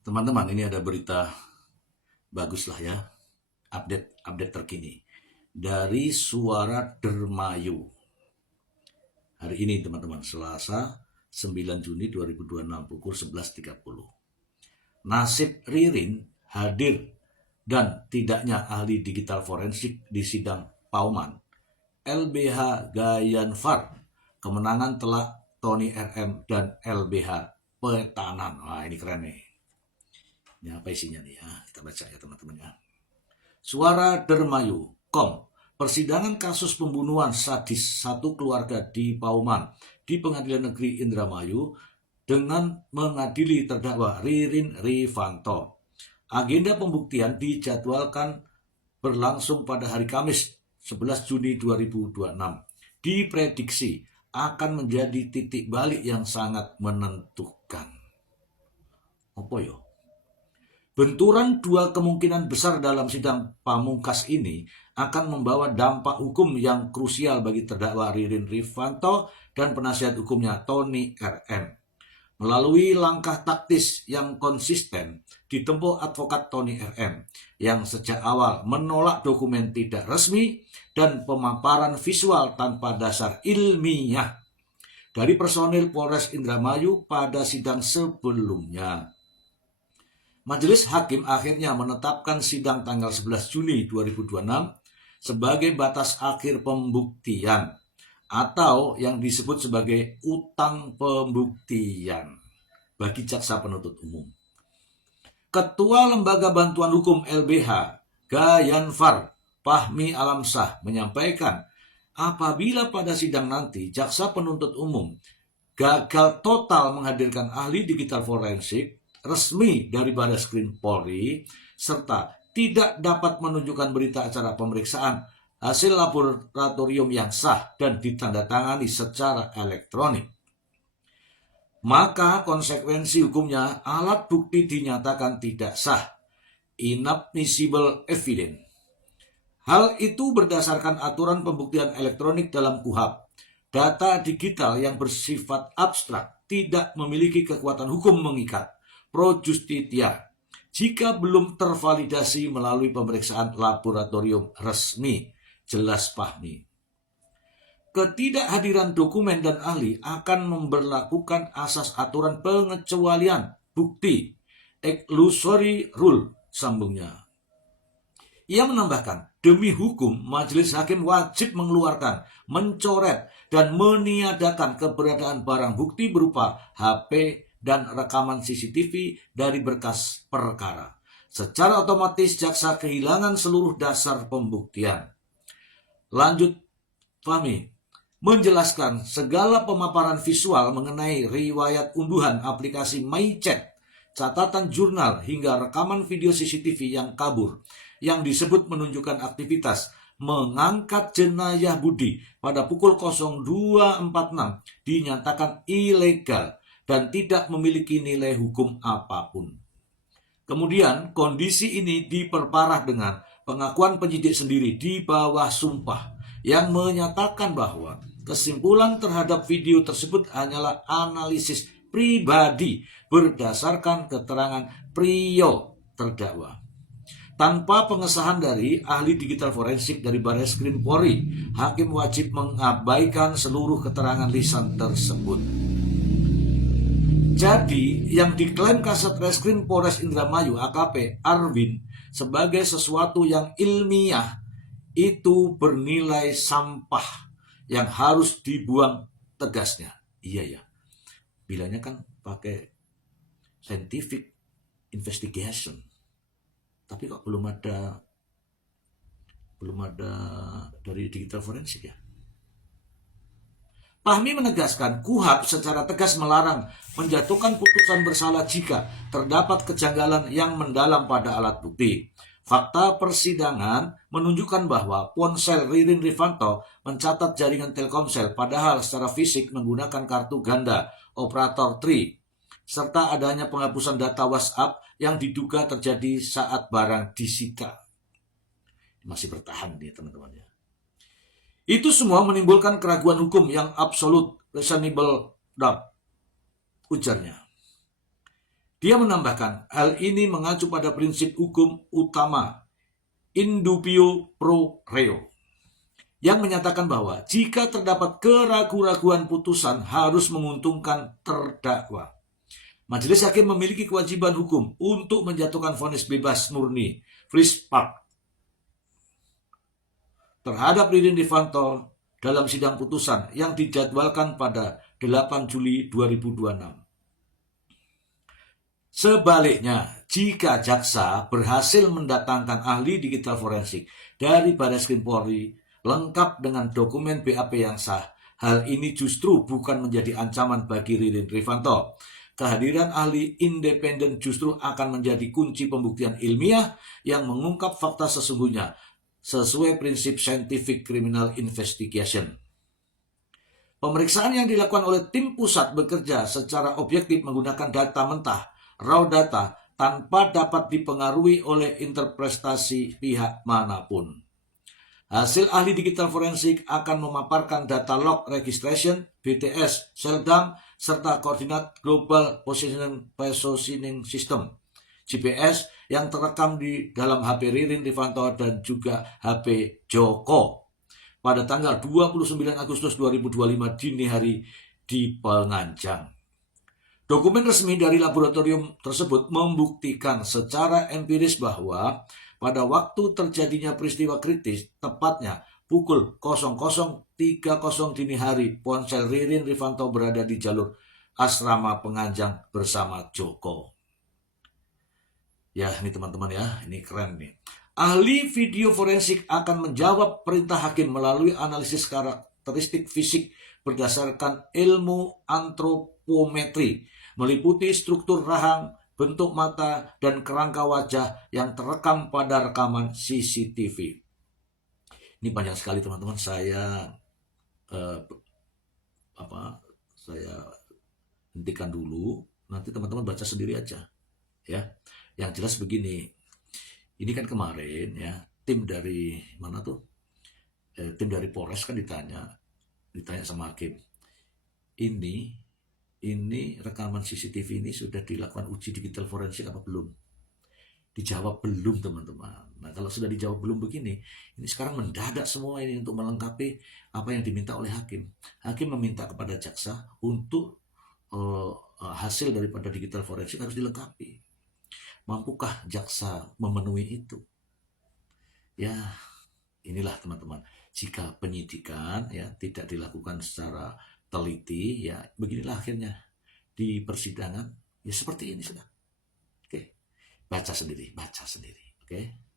Teman-teman, ini ada berita bagus lah ya, update terkini dari Suara Dermayu. Hari ini teman-teman, Selasa 9 Juni 2026 pukul 11.30. Nasib Ririn hadir dan tidaknya ahli digital forensik di sidang Pauman. LBH Gayanfar, kemenangan telak Tony RM dan LBH Petanan. Wah, ini keren nih. Ini apa isinya nih ya? Kita baca ya teman-teman ya. Suara Dermayu.com. Persidangan kasus pembunuhan sadis satu keluarga di Pauman di Pengadilan Negeri Indramayu dengan mengadili terdakwa Ririn Rifanto. Agenda pembuktian dijadwalkan berlangsung pada hari Kamis 11 Juni 2026. Diprediksi akan menjadi titik balik yang sangat menentukan. Apa ya? Benturan dua kemungkinan besar dalam sidang pamungkas ini akan membawa dampak hukum yang krusial bagi terdakwa Ririn Rifanto dan penasihat hukumnya Tony RM. Melalui langkah taktis yang konsisten ditempuh advokat Tony RM yang sejak awal menolak dokumen tidak resmi dan pemaparan visual tanpa dasar ilmiah dari personil Polres Indramayu pada sidang sebelumnya. Majelis Hakim akhirnya menetapkan sidang tanggal 11 Juni 2026 sebagai batas akhir pembuktian atau yang disebut sebagai utang pembuktian bagi jaksa penuntut umum. Ketua Lembaga Bantuan Hukum LBH Gayanfar Fahmi Alamsah menyampaikan apabila pada sidang nanti jaksa penuntut umum gagal total menghadirkan ahli digital forensik resmi dari Barreskrim Polri serta tidak dapat menunjukkan berita acara pemeriksaan hasil laboratorium yang sah dan ditandatangani secara elektronik, maka konsekuensi hukumnya alat bukti dinyatakan tidak sah, inadmissible evidence. Hal itu berdasarkan aturan pembuktian elektronik dalam KUHP. Data digital yang bersifat abstrak tidak memiliki kekuatan hukum mengikat pro justitia jika belum tervalidasi melalui pemeriksaan laboratorium resmi, jelas Fahmi. Ketidakhadiran dokumen dan ahli akan memberlakukan asas aturan pengecualian bukti exclusory rule, sambungnya. Ia menambahkan, demi hukum, majelis hakim wajib mengeluarkan, mencoret, dan meniadakan keberadaan barang bukti berupa HP dan rekaman CCTV dari berkas perkara. Secara otomatis jaksa kehilangan seluruh dasar pembuktian. Lanjut Fahmi menjelaskan segala pemaparan visual mengenai riwayat unduhan aplikasi MyChat, catatan jurnal hingga rekaman video CCTV yang kabur yang disebut menunjukkan aktivitas mengangkat jenayah Budi pada pukul 02.46 dinyatakan ilegal dan tidak memiliki nilai hukum apapun. Kemudian kondisi ini diperparah dengan pengakuan penyidik sendiri di bawah sumpah yang menyatakan bahwa kesimpulan terhadap video tersebut hanyalah analisis pribadi berdasarkan keterangan prio terdakwa. Tanpa pengesahan dari ahli digital forensik dari Barreskrim Polri, hakim wajib mengabaikan seluruh keterangan lisan tersebut. Jadi, yang diklaim Kasat Reskrim Polres Indramayu AKP Arwin sebagai sesuatu yang ilmiah itu bernilai sampah yang harus dibuang tegasnya. Iya ya, bilangnya kan pakai scientific investigation, tapi kok belum ada dari digital forensik ya. Fahmi menegaskan KUHP secara tegas melarang menjatuhkan putusan bersalah jika terdapat kejanggalan yang mendalam pada alat bukti. Fakta persidangan menunjukkan bahwa ponsel Ririn Rifanto mencatat jaringan Telkomsel padahal secara fisik menggunakan kartu ganda operator Tri, serta adanya penghapusan data WhatsApp yang diduga terjadi saat barang disita. Masih bertahan nih teman-teman ya. Itu semua menimbulkan keraguan hukum yang absolut, reasonable doubt, ujarnya. Dia menambahkan, hal ini mengacu pada prinsip hukum utama in dubio pro reo, yang menyatakan bahwa jika terdapat keraguan-raguan putusan harus menguntungkan terdakwa. Majelis hakim memiliki kewajiban hukum untuk menjatuhkan vonis bebas murni free spark terhadap Ririn Rifanto dalam sidang putusan yang dijadwalkan pada 8 Juli 2026. Sebaliknya, jika jaksa berhasil mendatangkan ahli digital forensik dari Barreskrim Polri lengkap dengan dokumen BAP yang sah, hal ini justru bukan menjadi ancaman bagi Ririn Rifanto. Kehadiran ahli independen justru akan menjadi kunci pembuktian ilmiah yang mengungkap fakta sesungguhnya sesuai prinsip scientific criminal investigation. Pemeriksaan yang dilakukan oleh tim pusat bekerja secara objektif menggunakan data mentah, raw data, tanpa dapat dipengaruhi oleh interpretasi pihak manapun. Hasil ahli digital forensik akan memaparkan data log registration, BTS, Seldam, serta koordinat Global Positioning System, GPS, yang terekam di dalam HP Ririn Rifanto dan juga HP Joko pada tanggal 29 Agustus 2025 dini hari di Penganjang. Dokumen resmi dari laboratorium tersebut membuktikan secara empiris bahwa pada waktu terjadinya peristiwa kritis, tepatnya pukul 00.30 dini hari, ponsel Ririn Rifanto berada di jalur asrama Penganjang bersama Joko. Ya, ini teman-teman ya, ini keren nih. Ahli video forensik akan menjawab perintah hakim melalui analisis karakteristik fisik berdasarkan ilmu antropometri, meliputi struktur rahang, bentuk mata, dan kerangka wajah yang terekam pada rekaman CCTV. Ini panjang sekali teman-teman, saya hentikan dulu, nanti teman-teman baca sendiri aja ya. Yang jelas begini, ini kan kemarin ya, tim dari mana tuh, tim dari Polres kan ditanya sama hakim, ini rekaman CCTV ini sudah dilakukan uji digital forensik apa belum? Dijawab belum teman-teman. Nah kalau sudah dijawab belum begini, ini sekarang mendadak semua ini untuk melengkapi apa yang diminta oleh hakim. Hakim meminta kepada jaksa untuk hasil daripada digital forensik harus dilengkapi. Mampukah jaksa memenuhi itu? Ya, inilah teman-teman. Jika penyidikan ya tidak dilakukan secara teliti, ya beginilah akhirnya di persidangan ya seperti ini sudah. Oke. Baca sendiri. Oke.